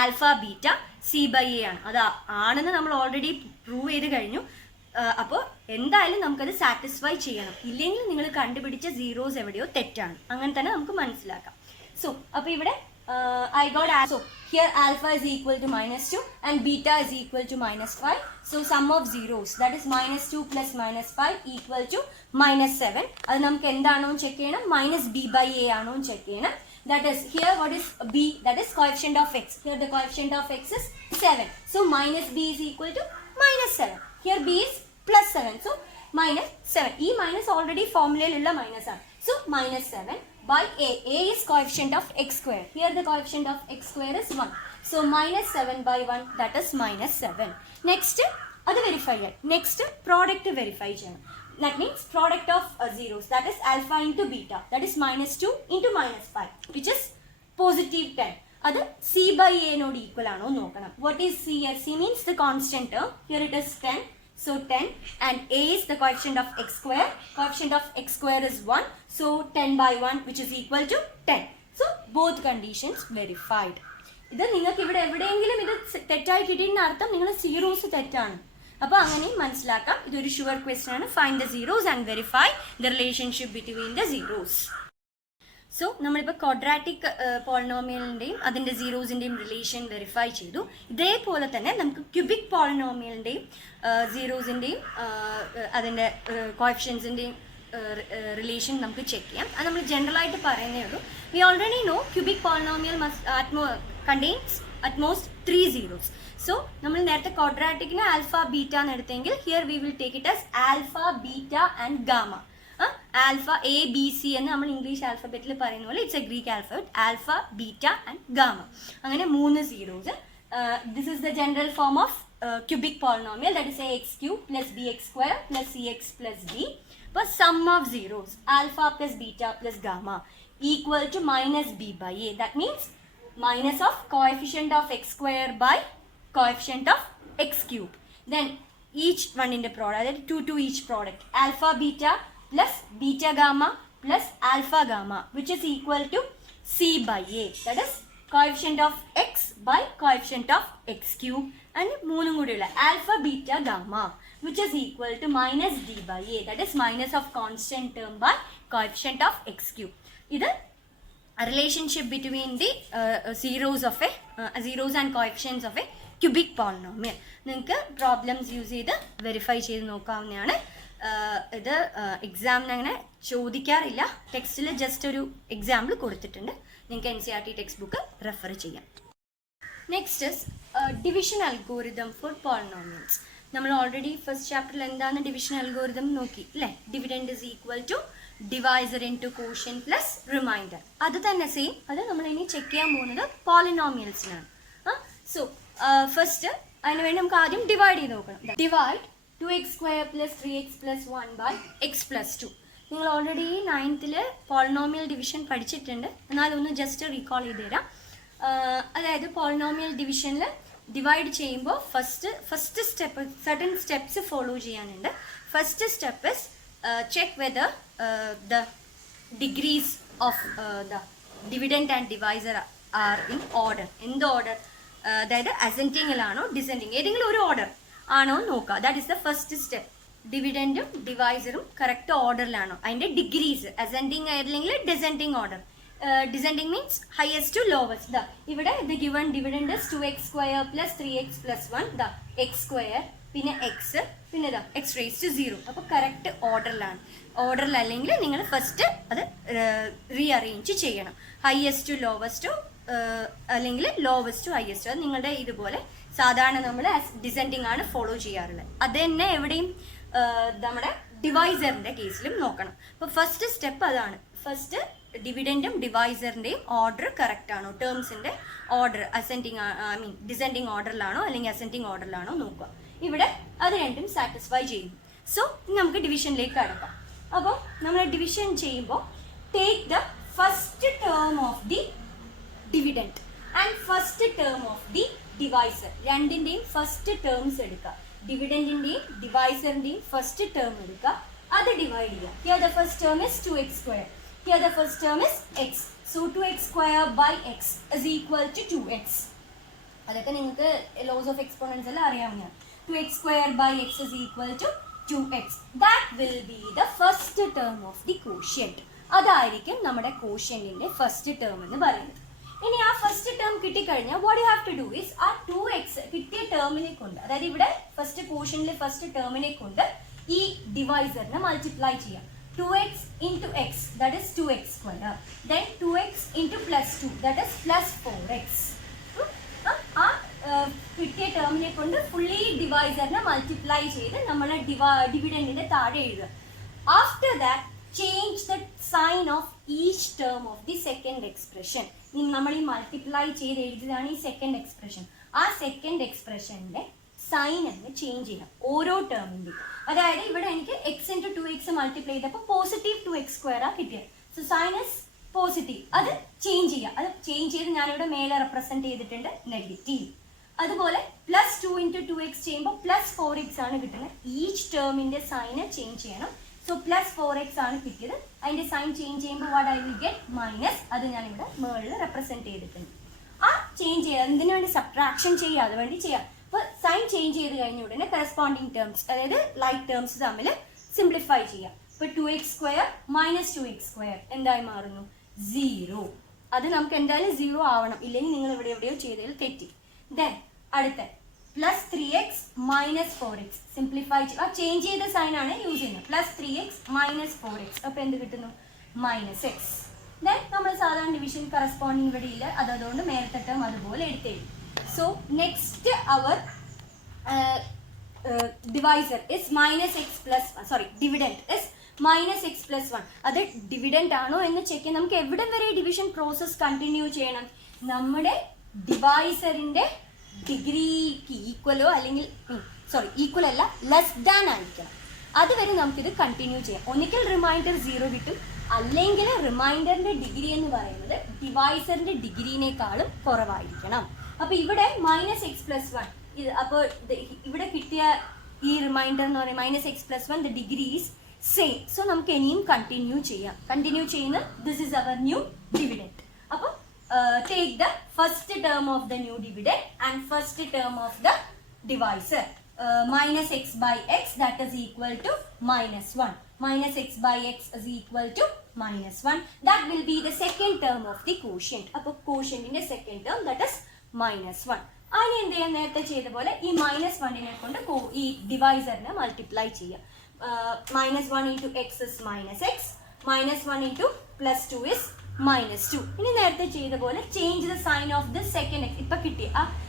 alpha beta c by a ആണ്. അത് ആണെന്ന് നമ്മൾ ഓൾറെഡി പ്രൂവ് ചെയ്ത് കഴിഞ്ഞു. അപ്പോൾ എന്തായാലും നമുക്കത് സാറ്റിസ്ഫൈ ചെയ്യണം. ഇല്ലെങ്കിൽ നിങ്ങൾ കണ്ടുപിടിച്ച സീറോസ് എവിടെയോ തെറ്റാണ്. അങ്ങനെ തന്നെ നമുക്ക് മനസ്സിലാക്കാം. സോ അപ്പോൾ ഇവിടെ I got so here alpha is equal to -2 and beta is equal to -5. So sum of zeros, that is -2 plus -5 equal to -7. അത് നമുക്ക് എന്താണോ ചെക്ക് ചെയ്യണം, -b/a ആണോ ചെക്ക് ചെയ്യണം. That is here what is b, that is coefficient of x. Here the coefficient of x is 7. So -b is equal to -7. Here b is +7. So -7. ഈ മൈനസ് ഓൾറെഡി ഫോർമുലയിലുള്ള മൈനസ് ആണ്. So -7 by a. A is coefficient of x square. Here the coefficient of x square is 1. So -7 by 1, that is -7. Next, അത് വെരിഫൈ ചെയ്യാം. നെക്സ്റ്റ് പ്രോഡക്റ്റ് വെരിഫൈ ചെയ്യണം. That means product of zeros, that is alpha into beta, that is -2 into -5, which is +10. അത് c/a നോട് ഈക്വൽ ആണോ നോക്കണം. What is c here? C means the constant term. Here it is 10. So 10, and a is the coefficient of x square. Coefficient of x square is 1. So 10 by 1, which is equal to 10. So both conditions verified. ഇത് നിങ്ങൾക്ക് ഇവിടെ എവിടെയെങ്കിലും ഇത് തെറ്റായി കിട്ടിയെന്ന് അർത്ഥം നിങ്ങൾ സീറോസ് തെറ്റാണ്. അപ്പോൾ അങ്ങനെ മനസ്സിലാക്കാം. ഇതൊരു ഷുവർ ക്വസ്റ്റ്യൻ ആണ്. Find the zeros and verify the relationship between the zeros. So നമ്മളിപ്പോൾ ക്വാഡ്രാറ്റിക് പോളിനോമിയലിൻ്റെയും അതിൻ്റെ സീറോസിൻ്റെയും റിലേഷൻ വെരിഫൈ ചെയ്തു. ഇതേപോലെ തന്നെ നമുക്ക് ക്യൂബിക് പോളിനോമിയലിൻ്റെയും സീറോസിൻ്റെയും അതിൻ്റെ കോഎഫിഷ്യൻസിൻ്റെയും റിലേഷൻ നമുക്ക് ചെക്ക് ചെയ്യാം. അത് നമ്മൾ ജനറലായിട്ട് പറയുന്നേ ഉള്ളൂ. We already know cubic polynomial contains at most 3 zeros. So നമ്മൾ നേരത്തെ ക്വാഡ്രാറ്റിക്കിന് ആൽഫ ബീറ്റ എന്ന് എടുത്തെങ്കിൽ here we will take it as alpha beta and gamma. Alpha a b c എന്ന് നമ്മൾ ഇംഗ്ലീഷ് ആൽഫബറ്റിൽ പറയുന്ന പോലെ its a Greek alphabet. Alpha beta and gamma, അങ്ങനെ 3 zeros. This is the general form of cubic polynomial, that is ax cube plus bx square plus cx plus d. അപ്പോൾ sum of zeros alpha plus beta plus gamma equal to -b/a. That means minus of coefficient of x square by coefficient of x cube. Then each one in the product, that is 2 to each product, alpha beta plus beta gamma plus alpha gamma, which is equal to c/a. That is coefficient of x by coefficient of x cube, and മൂന്നും കൂടിയുള്ള alpha beta gamma, which is equal to -d/a. That is minus of constant term by coefficient of x cube. ഇത് relationship between the zeros and coefficients of a cubic polynomial. നിങ്ങൾക്ക് പ്രോബ്ലംസ് യൂസ് ചെയ്ത് വെരിഫൈ ചെയ്ത് നോക്കാവുന്നതാണ്. ഇത് എക്സാമിന് അങ്ങനെ ചോദിക്കാറില്ല. ടെക്സ്റ്റിൽ ജസ്റ്റ് ഒരു എക്സാമ്പിൾ കൊടുത്തിട്ടുണ്ട്. നിങ്ങൾക്ക് NCERT ടെക്സ്റ്റ് ബുക്ക് റെഫർ ചെയ്യാം. Next is division algorithm for polynomials. നമ്മൾ ഓൾറെഡി ഫസ്റ്റ് ചാപ്റ്ററിൽ എന്താണ് ഡിവിഷൻ അൽഗോരിതം നോക്കി അല്ലേ. Dividend is equal to divisor into quotient plus remainder. അത് തന്നെ സെയിം. അത് നമ്മൾ ഇനി ചെക്ക് ചെയ്യാൻ പോകുന്നത് പോളിനോമിയൽസിനാണ്. സോ ഫസ്റ്റ് അതിന് വേണ്ടി നമുക്ക് ആദ്യം ഡിവൈഡ് ചെയ്ത് നോക്കണം. Divide 2x² plus 3x plus 1 by x plus 2. നിങ്ങൾ ഓൾറെഡി 9th പോളിനോമിയൽ ഡിവിഷൻ പഠിച്ചിട്ടുണ്ട്. എന്നാലൊന്ന് ജസ്റ്റ് റീകോൾ ചെയ്ത് തരാം. അതായത് പോളിനോമിയൽ ഡിവിഷനിൽ ഡിവൈഡ് ചെയ്യുമ്പോൾ first step certain steps follow ചെയ്യാനുണ്ട്. First step is check whether the degrees of the dividend and divisor are in order. In the order, അതായത് അസെൻഡിങ്ങിലാണോ ഡിസെൻഡിങ് ഏതെങ്കിലും ഒരു ഓർഡർ ആണോ നോക്കുക. That is the first step. ഡിവിഡൻറ്റും ഡിവൈസറും കറക്റ്റ് ഓർഡറിലാണോ, അതിൻ്റെ ഡിഗ്രീസ് അസെൻഡിങ് അല്ലെങ്കിൽ descending order. Descending means highest to lowest. The ഇവിടെ the given dividend is 2x² plus 3x plus 1, the x² പിന്നെ എക്സ് പിന്നെ ഇതാ x⁻0. അപ്പോൾ കറക്റ്റ് ഓർഡറിലാണ്. ഓർഡറിലല്ലെങ്കിൽ നിങ്ങൾ ഫസ്റ്റ് അത് റീഅറേഞ്ച് ചെയ്യണം. ഹയസ്റ്റ് ടു ലോവസ്റ്റോ അല്ലെങ്കിൽ ലോവസ്റ്റ് ടു ഹയസ്റ്റോ. അത് നിങ്ങളുടെ ഇതുപോലെ സാധാരണ നമ്മൾ ഡിസെൻഡിങ് ആണ് ഫോളോ ചെയ്യാറുള്ളത്. അത് തന്നെ എവിടെയും നമ്മുടെ ഡിവൈസറിൻ്റെ കേസിലും നോക്കണം. അപ്പോൾ ഫസ്റ്റ് സ്റ്റെപ്പ് അതാണ്. ഫസ്റ്റ് ഡിവിഡൻറ്റും ഡിവൈസറിൻ്റെയും ഓർഡർ കറക്റ്റ് ആണോ, ടേംസിൻ്റെ ഓർഡർ അസെൻഡിങ് ഡിസെൻഡിങ് ഓർഡറിലാണോ അല്ലെങ്കിൽ അസെൻഡിങ് ഓർഡറിലാണോ നോക്കുക. ഇവിടെ അത് രണ്ടും സാറ്റിസ്ഫൈ ചെയ്യും. സോ നമുക്ക് ഡിവിഷനിലേക്ക് കടക്കാം. അപ്പോൾ നമ്മൾ ഡിവിഷൻ ചെയ്യുമ്പോൾ take the first term of the dividend and first term of the divisor. രണ്ടിൻ്റെയും ഫസ്റ്റ് ടേംസ് എടുക്കുക. ഡിവിഡൻറ്റിൻ്റെയും ഡിവൈസറിൻ്റെയും ഫസ്റ്റ് ടേം എടുക്കുക. അത് ഡിവൈഡ് ചെയ്യുക. Here the first term is 2x². Here the first term is x. So 2x² by x is equal to 2x. അതൊക്കെ നിങ്ങൾക്ക് ലോസ് ഓഫ് എക്സ്പോണൻസ് എല്ലാം അറിയാവുന്നതാണ്. 2x² by x is equal to 2x. That will be the first term of the quotient. അതായിരിക്കും നമ്മുടെ quotientന്റെ ഫസ്റ്റ് ടേം എന്ന് പറയുന്നത്. ഇനി ആ ഫസ്റ്റ് ടേം കിട്ടിക്കഴിഞ്ഞാൽ what you have to do is ആ 2x കിട്ടിയ ടേമിനെ കൊണ്ട്, അതായത് ഇവിടെ ഫസ്റ്റ് പോർഷനിലെ ഫസ്റ്റ് ടേമിനെ കൊണ്ട് ഈ ഡിവൈസറിനെ മൾട്ടിപ്ലൈ ചെയ്യാം. 2x into x, that is 2x square. Then 2x into plus 2, that is plus 4x. ആ കിട്ടിയ ടേമിനെ കൊണ്ട് ഫുള്ളി ഡിവൈസറിനെ മൾട്ടിപ്ലൈ ചെയ്ത് നമ്മൾ ഡിവിഡൻഡിന്റെ താഴെ എഴുതുക. After that change the sign of each term of the second expression. നമ്മൾ ഈ മൾട്ടിപ്ലൈ ചെയ്ത് എഴുതിയതാണ് ഈ സെക്കൻഡ് എക്സ്പ്രഷൻ. ആ സെക്കൻഡ് എക്സ്പ്രഷന്റെ സൈൻ എന്ന് ചേഞ്ച് ചെയ്യാം ഓരോ ടേമിന്റെ. അതായത് ഇവിടെ എനിക്ക് എക്സ് ഇൻറ്റു 2x മൾട്ടിപ്ലൈ ചെയ്തപ്പോൾ പോസിറ്റീവ് 2x സ്ക്വയറാണ് കിട്ടിയത്. So sign is positive. അത് ചേഞ്ച് ചെയ്യാം. അത് ചേഞ്ച് ചെയ്ത് ഞാനിവിടെ മേലെ റെപ്രസെന്റ് ചെയ്തിട്ടുണ്ട് നെഗറ്റീവ്. അതുപോലെ പ്ലസ് 2 ഇൻറ്റു 2x ചെയ്യുമ്പോൾ പ്ലസ് 4x ആണ് കിട്ടുന്നത്. ഈച്ച് ടേമിന്റെ സൈന് ചേഞ്ച് ചെയ്യണം. സോ പ്ലസ് 4x ആണ് കിട്ടിയത്. അതിന്റെ സൈൻ ചേഞ്ച് ചെയ്യുമ്പോൾ what I will get minus. അത് ഞാനിവിടെ മേളിൽ റെപ്രസെന്റ് ചെയ്തിട്ടുണ്ട്. ആ ചേഞ്ച് ചെയ്യുക എന്തിനു വേണ്ടി? സബ്ട്രാക്ഷൻ ചെയ്യുക, അതുവേണ്ടി ചെയ്യാം. അപ്പോൾ സൈൻ ചേഞ്ച് ചെയ്ത് കഴിഞ്ഞ ഉടനെ കറസ്പോണ്ടിങ് ടേംസ്, അതായത് ലൈക്ക് ടേംസ് തമ്മിൽ സിംപ്ലിഫൈ ചെയ്യാം. ഇപ്പോൾ 2x square minus 2x square എന്തായി മാറുന്നു? 0. അത് നമുക്ക് എന്തായാലും 0 ആവണം, ഇല്ലെങ്കിൽ നിങ്ങൾ ഇവിടെ എവിടെയോ ചെയ്തതിൽ തെറ്റി. ദെൻ അടുത്ത plus 3x minus 4x simplify ചെയ്യുക. ആ ചേഞ്ച് ചെയ്ത സൈൻ ആണ് യൂസ് ചെയ്യുന്നത്. പ്ലസ് 3x മൈനസ് 4x അപ്പോൾ എന്ത് കിട്ടുന്നു? Minus X. ദെൻ നമ്മൾ സാധാരണ ഡിവിഷൻ കറസ്പോണ്ടിങ് ഇവിടെ ഇല്ല, അതുകൊണ്ട് മേലത്തെ ടേം അതുപോലെ എടുത്തെഴുതി. So next our divisor is minus x plus dividend is minus x plus 1. അത് ഡിവിഡൻഡ് ആണോ എന്ന് ചെക്ക് ചെയ്യാൻ നമുക്ക് എവിടെ വരെ ഡിവിഷൻ പ്രോസസ് കണ്ടിന്യൂ ചെയ്യണം? നമ്മുടെ ഡിവൈസറിന്റെ ഡിഗ്രിക്ക് ഈക്വലോ അല്ലെങ്കിൽ ഈക്വൽ അല്ല ലെസ് ദാൻ ആയിരിക്കണം. അതുവരെ നമുക്കിത് കണ്ടിന്യൂ ചെയ്യാം. ഒന്നിക്കൽ റിമൈൻഡർ 0 കിട്ടും, അല്ലെങ്കിൽ റിമൈൻഡറിന്റെ ഡിഗ്രി എന്ന് പറയുന്നത് ഡിവൈസറിന്റെ ഡിഗ്രിനേക്കാളും കുറവായിരിക്കണം. അപ്പൊ ഇവിടെ മൈനസ് എക്സ് പ്ലസ് 1 ഇത് അപ്പോൾ ഇവിടെ കിട്ടിയ ഈ റിമൈൻഡർ എന്ന് പറയുന്നത് minus x plus 1 the degree is same. So നമുക്ക് ഇനിയും കണ്ടിന്യൂ ചെയ്യാം. കണ്ടിന്യൂ ചെയ്യുന്ന this is our new dividend. അപ്പോൾ take the first term of the new dividend and first term of the divisor. minus x by x that is equal to minus 1. Minus x by x is equal to minus 1. That will be the second term of the quotient. അപ്പോൾ quotientന്റെ second term that is minus 1. അതിന് എന്ത് ചെയ്യാൻ? നേരത്തെ ചെയ്ത പോലെ ഈ മൈനസ് 1നെ കൊണ്ട് ഈ ഡിവൈസറിനെ മൾട്ടിപ്ലൈ ചെയ്യാം. Minus 1 into X is minus X, minus 1 into plus 2 is minus 2. ഇനി നേരത്തെ ചെയ്ത പോലെ change the sign of the second X. ഇപ്പം കിട്ടിയ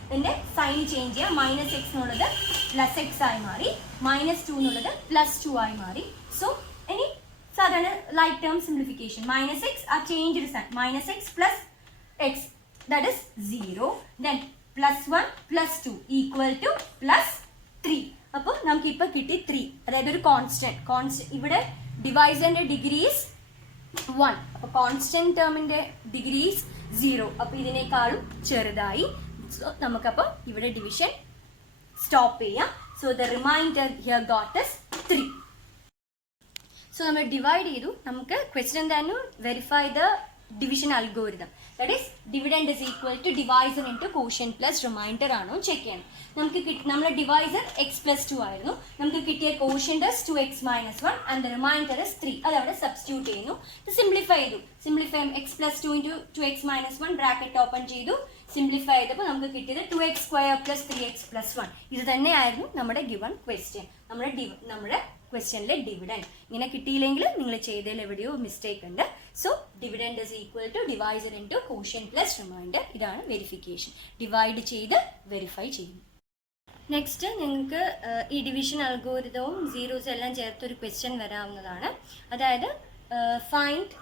അതിന്റെ സൈൻ ചേഞ്ച് ചെയ്യാം. മൈനസ് എക്സ് എന്നുള്ളത് പ്ലസ് എക്സ് ആയി മാറി, മൈനസ് 2 എന്നുള്ളത് പ്ലസ് 2 ആയി മാറി. സോ ഇനി സാധാരണ like term simplification. Minus x ആ change sign minus x plus x that is 0. Then plus 1 plus 2 equal to plus 3. അപ്പോൾ നമുക്ക് ഇപ്പൊ കിട്ടി 3. അതായത് ഒരു കോൺസ്റ്റന്റ്. ഇവിടെ ഡിവൈസറിന്റെ ഡിഗ്രി ഈസ് 1. അപ്പൊ കോൺസ്റ്റന്റ് ടേമിന്റെ ഡിഗ്രി ഈസ് 0. അപ്പൊ ഇതിനേക്കാളും ചെറുതായി. സോ നമുക്കപ്പോൾ ഇവിടെ ഡിവിഷൻ സ്റ്റോപ്പ് ചെയ്യാം. So the remainder here got is 3. So നമ്മൾ ഡിവൈഡ് ചെയ്തു. നമുക്ക് ക്വസ്റ്റ്യൻ എന്തായിരുന്നു? Verify the division algorithm. That is dividend is equal to divisor into quotient plus remainder ആണോ ചെക്ക് ചെയ്യണം. നമുക്ക് നമ്മുടെ ഡിവൈസർ എക്സ് പ്ലസ് 2 ആയിരുന്നു. നമുക്ക് കിട്ടിയ quotient 2x minus 1 and the reminder is 3. അത് അവിടെ സബ്സ്റ്റിറ്റ്യൂട്ട് ചെയ്യുന്നു. സിംപ്ലിഫൈ ചെയ്തു. Simplify X plus 2 into 2x minus 1 bracket open ചെയ്തു. സിംപ്ലിഫൈ ചെയ്തപ്പോൾ നമുക്ക് കിട്ടിയത് 2x square plus 3x plus 1. ഇത് തന്നെയായിരുന്നു നമ്മുടെ ഗിവൺ ക്വസ്റ്റ്യൻ. നമ്മുടെ ക്വസ്റ്റ്യനിലെ ഡിവിഡൻഡ്. ഇങ്ങനെ കിട്ടിയില്ലെങ്കിൽ നിങ്ങൾ ചെയ്തതിൽ എവിടെയോ മിസ്റ്റേക്ക് ഉണ്ട്. So dividend is equal to divisor into quotient plus remainder. ഇതാണ് വെരിഫിക്കേഷൻ. ഡിവൈഡ് ചെയ്ത് വെരിഫൈ ചെയ്യുന്നു. നെക്സ്റ്റ് നിങ്ങൾക്ക് ഈ ഡിവിഷൻ അൽഗോരിതവും സീറോസും എല്ലാം ചേർത്തൊരു ക്വസ്റ്റ്യൻ വരാവുന്നതാണ്. അതായത് find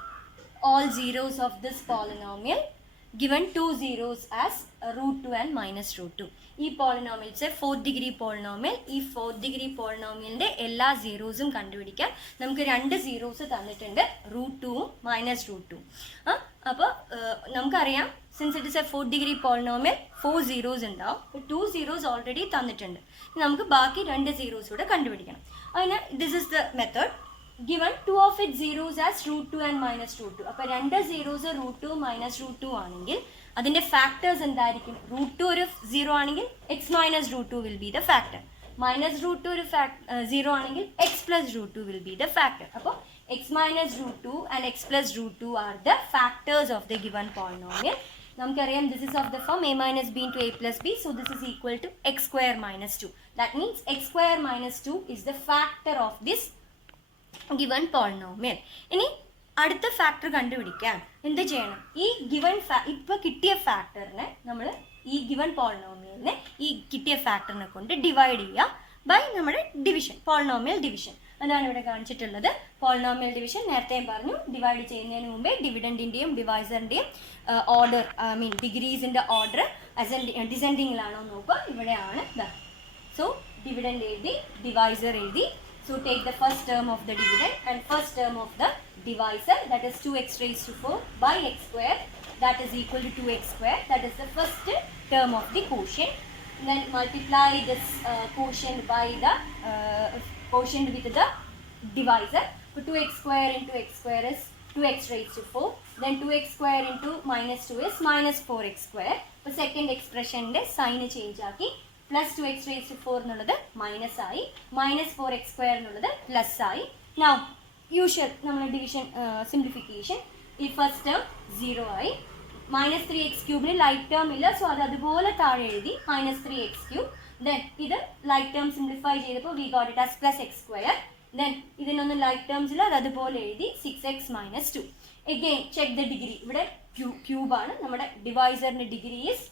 all zeros of this polynomial given 2 zeros as root 2 and minus root 2. ഈ പോളിനോമിയൽസ് 4th ഡിഗ്രി പോളിനോമിയൽ. ഈ 4th ഡിഗ്രി പോളിനോമിയലിന്റെ എല്ലാ സീറോസും കണ്ടുപിടിക്കാൻ നമുക്ക് 2 സീറോസ് തന്നിട്ടുണ്ട്, റൂട്ട് 2ഉം മൈനസ് റൂട്ട് 2. അപ്പോൾ നമുക്കറിയാം since it is A 4th degree polynomial 4 zeros ഉണ്ടാവും. 2 സീറോസ് ഓൾറെഡി തന്നിട്ടുണ്ട്. നമുക്ക് ബാക്കി 2 സീറോസ് കൂടെ കണ്ടുപിടിക്കണം. അതിന് this is the method. Given 2 of its zeros as root 2 and minus root 2. അപ്പോൾ 2 സീറോസ് റൂട്ട് 2 മൈനസ് റൂട്ട് 2 ആണെങ്കിൽ അതിന്റെ ഫാക്ടേഴ്സ് എന്തായിരിക്കും? റൂട്ട് 2 ഒരു 0 ആണെങ്കിൽ x minus root 2 will be the factor. Minus root 2 ഒരു 0 ആണെങ്കിൽ x plus root 2 will be the factor. അപ്പോൾ x minus root 2 and x plus root 2 are the factors of the given polynomial. നമുക്കറിയാം this is of the form a minus b into a plus b, so this is equal to x square minus 2. That means x square minus 2 is the factor of this given polynomial. ഇനി അടുത്ത ഫാക്ടർ കണ്ടുപിടിക്കാൻ എന്ത് ചെയ്യണം? ഈ ഗിവൺ ഇപ്പോൾ കിട്ടിയ ഫാക്ടറിനെ നമ്മൾ ഈ ഗിവൺ പോളിനോമിയലിനെ ഈ കിട്ടിയ ഫാക്ടറിനെ കൊണ്ട് ഡിവൈഡ് ചെയ്യുക ബൈ നമ്മുടെ ഡിവിഷൻ, പോളിനോമിയൽ ഡിവിഷൻ. അതാണ് ഇവിടെ കാണിച്ചിട്ടുള്ളത്. പോളിനോമിയൽ ഡിവിഷൻ നേരത്തെ പറഞ്ഞു, ഡിവൈഡ് ചെയ്യുന്നതിന് മുമ്പേ ഡിവിഡൻറ്റിൻ്റെയും ഡിവൈസറിൻ്റെയും ഓർഡർ, ഐ മീൻ ഡിഗ്രീസിൻ്റെ ഓർഡർ ഡിസെൻഡിങ്ങിലാണോ നോക്കുക. ഇവിടെയാണ് ഇതാ. സോ ഡിവിഡൻറ്റ് എഴുതി, ഡിവൈസർ എഴുതി. So take the first term of the dividend and first term of the divisor, that is 2x raised to 4 by x square, that is equal to 2x square. That is the first term of the quotient. Then multiply this quotient by the quotient with the divisor. So 2x square into x square is 2x raised to 4. Then 2x square into minus 2 is minus 4x square. So second expression sign change ആക്കി. Plus 2x raised to 4 എന്നുള്ളത് മൈനസ് ആയി, മൈനസ് 4x സ്ക്വയർ എന്നുള്ളത് പ്ലസ് ആയി. നൗ യൂഷ്വൽ നമ്മൾ ഡിവിഷൻ സിംപ്ലിഫിക്കേഷൻ, ഈ ഫസ്റ്റ് ടേം 0 ആയി. മൈനസ് 3x ക്യൂബിന് ലൈറ്റ് ടേം ഇല്ല, സോ അത് അതുപോലെ താഴെ എഴുതി മൈനസ് 3x ക്യൂബ്. ദെൻ ഇത് ലൈറ്റ് ടേം സിംപ്ലിഫൈ ചെയ്തപ്പോൾ we got it as plus X square. Then ഇതിനൊന്നും ലൈറ്റ് ടേംസ് ഇല്ല, അത് അതുപോലെ എഴുതി 6x minus 2. Again check the degree. ഇവിടെ ക്യൂബാണ്, നമ്മുടെ ഡിവൈസറിൻ്റെ ഡിഗ്രി ഈസ്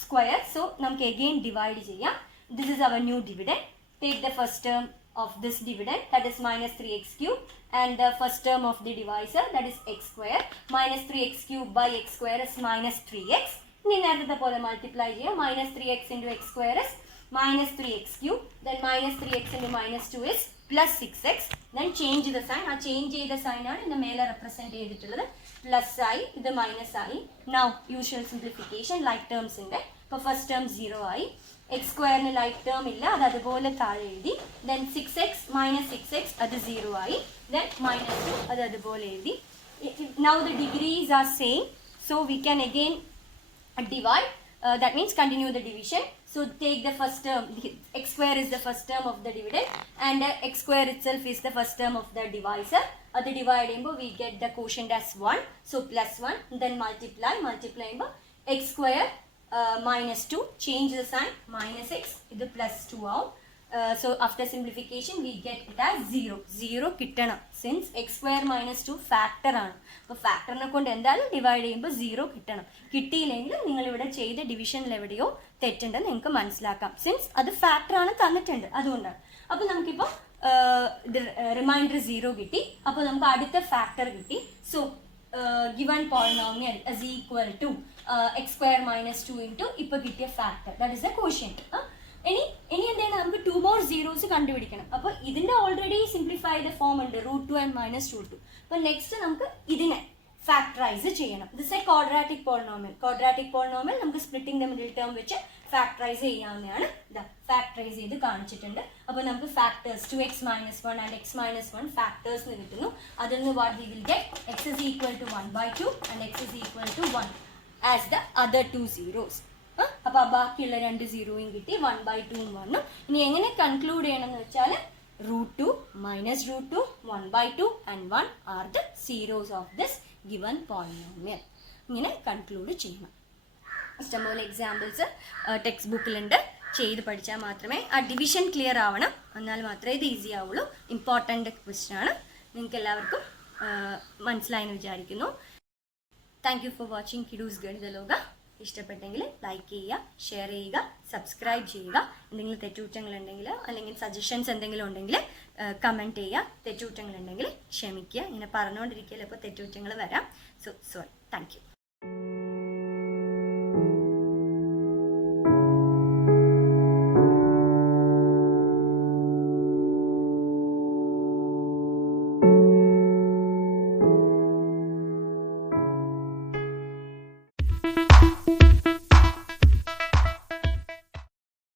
square, so നമുക്ക് again divide ചെയ്യാം. This is our new dividend. Take the first term of this dividend, that is minus 3x cube, and the first term of the divisor, that is x square. Minus 3x cube by x square is minus 3x. ഇനി നേരത്തെ പോലെ മൾട്ടിപ്ലൈ ചെയ്യാം. minus 3x into x square is minus 3x cube. Then minus 3x into minus 2 is plus 6x. Then change the sign. ആ ചേഞ്ച് ചെയ്ത സൈനാണ് ഇന്ന് മേലെ റെപ്രസെൻറ്റ് ചെയ്തിട്ടുള്ളത്. പ്ലസ് ആയി, ഇത് മൈനസ് ആയി. നൗ യൂഷ്വൽ സിംപ്ലിഫിക്കേഷൻ, ലൈറ്റ് ടേംസിൻ്റെ. ഇപ്പോൾ ഫസ്റ്റ് ടേം 0 ആയി. എക്സ് സ്ക്വയറിന് ലൈറ്റ് ടേം ഇല്ല, അത് അതുപോലെ താഴെ എഴുതി. ദെൻ 6x മൈനസ് 6x അത് 0 ആയി. ദെൻ മൈനസ് 2 അത് അതുപോലെ എഴുതി. Now the degrees are same, so we can again divide. That means continue the division. So take the first term, x square is the first term of the dividend, and x square itself is the first term of the divisor. That divide we get the quotient as 1, so plus 1. Then multiply x square minus 2, change the sign, minus x, ഇത് plus 2 ആവും. So after simplification we get it as 0 കിട്ടണം, since x square minus 2 factor ആണ്. അപ്പോൾ ഫാക്ടറിനെ കൊണ്ട് എന്തായാലും ഡിവൈഡ് ചെയ്യുമ്പോൾ 0 കിട്ടണം. കിട്ടിയില്ലെങ്കിൽ നിങ്ങളിവിടെ ചെയ്ത ഡിവിഷനിൽ എവിടെയോ തെറ്റുണ്ടെന്ന് നിങ്ങൾക്ക് മനസ്സിലാക്കാം, സിൻസ് അത് ഫാക്ടറാണ് തന്നിട്ടുണ്ട്, അതുകൊണ്ടാണ്. അപ്പോൾ നമുക്കിപ്പോൾ റിമൈൻഡർ 0 കിട്ടി. അപ്പോൾ നമുക്ക് അടുത്ത ഫാക്ടർ കിട്ടി. So given polynomial is equal to x square minus 2 into ഇപ്പോൾ കിട്ടിയ factor, that is the quotient. ഇനി എന്താണ്, നമുക്ക് 2 more zeros കണ്ടുപിടിക്കണം. അപ്പോൾ ഇതിൻ്റെ ഓൾറെഡി സിംപ്ലിഫൈ ചെയ്ത ഫോം ഉണ്ട്, √2 and minus √2. അപ്പോൾ നെക്സ്റ്റ് നമുക്ക് ഇതിനെ ഫാക്ടറൈസ് ചെയ്യണം. This A quadratic polynomial. Quadratic polynomial നമുക്ക് സ്പ്ലിറ്റിംഗ് ദ മിഡിൽ ടേം വെച്ച് ഫാക്ടറൈസ് ചെയ്യാവുന്നതാണ്. ഇതാ ഫാക്ടറൈസ് ചെയ്ത് കാണിച്ചിട്ടുണ്ട്. അപ്പോൾ നമുക്ക് factors 2x minus 1 and x minus 1 factors കിട്ടുന്നു. അതിൽ നിന്ന് what we will get, x is equal to 1/2 and x is equal to 1 as the other two zeros. അപ്പോൾ ബാക്കിയുള്ള 2 0യും കിട്ടി, 1/2 വന്നു. ഇനി എങ്ങനെ കൺക്ലൂഡ് ചെയ്യണമെന്ന് വെച്ചാൽ √2 minus √2, 1/2 and 1 are the zeros of this given polynomial. ഇങ്ങനെ കൺക്ലൂഡ് ചെയ്യണം. ഇഷ്ടംപോലെ എക്സാമ്പിൾസ് ടെക്സ്റ്റ് ബുക്കിലുണ്ട്, ചെയ്ത് പഠിച്ചാൽ മാത്രമേ ആ ഡിവിഷൻ ക്ലിയർ ആവണം, എന്നാൽ മാത്രമേ ഇത് ഈസി ആവുള്ളൂ. ഇമ്പോർട്ടൻ്റ് ക്വസ്റ്റ്യൻ ആണ്. നിങ്ങൾക്ക് എല്ലാവർക്കും മനസ്സിലായെന്ന് വിചാരിക്കുന്നു. താങ്ക് യു ഫോർ വാച്ചിങ് കിഡൂസ് ഗണിതലോക. ഇഷ്ടപ്പെട്ടെങ്കിൽ ലൈക്ക് ചെയ്യുക, ഷെയർ ചെയ്യുക, സബ്സ്ക്രൈബ് ചെയ്യുക. എന്തെങ്കിലും തെറ്റുകുറ്റങ്ങളുണ്ടെങ്കിൽ അല്ലെങ്കിൽ സജഷൻസ് എന്തെങ്കിലും ഉണ്ടെങ്കിൽ കമൻറ്റ് ചെയ്യുക. തെറ്റുകുറ്റങ്ങളുണ്ടെങ്കിൽ ക്ഷമിക്കുക. ഇങ്ങനെ പറഞ്ഞുകൊണ്ടിരിക്കുകയല്ലോ, ഇപ്പോൾ തെറ്റുകുറ്റങ്ങൾ വരാം. So sorry. Thank you.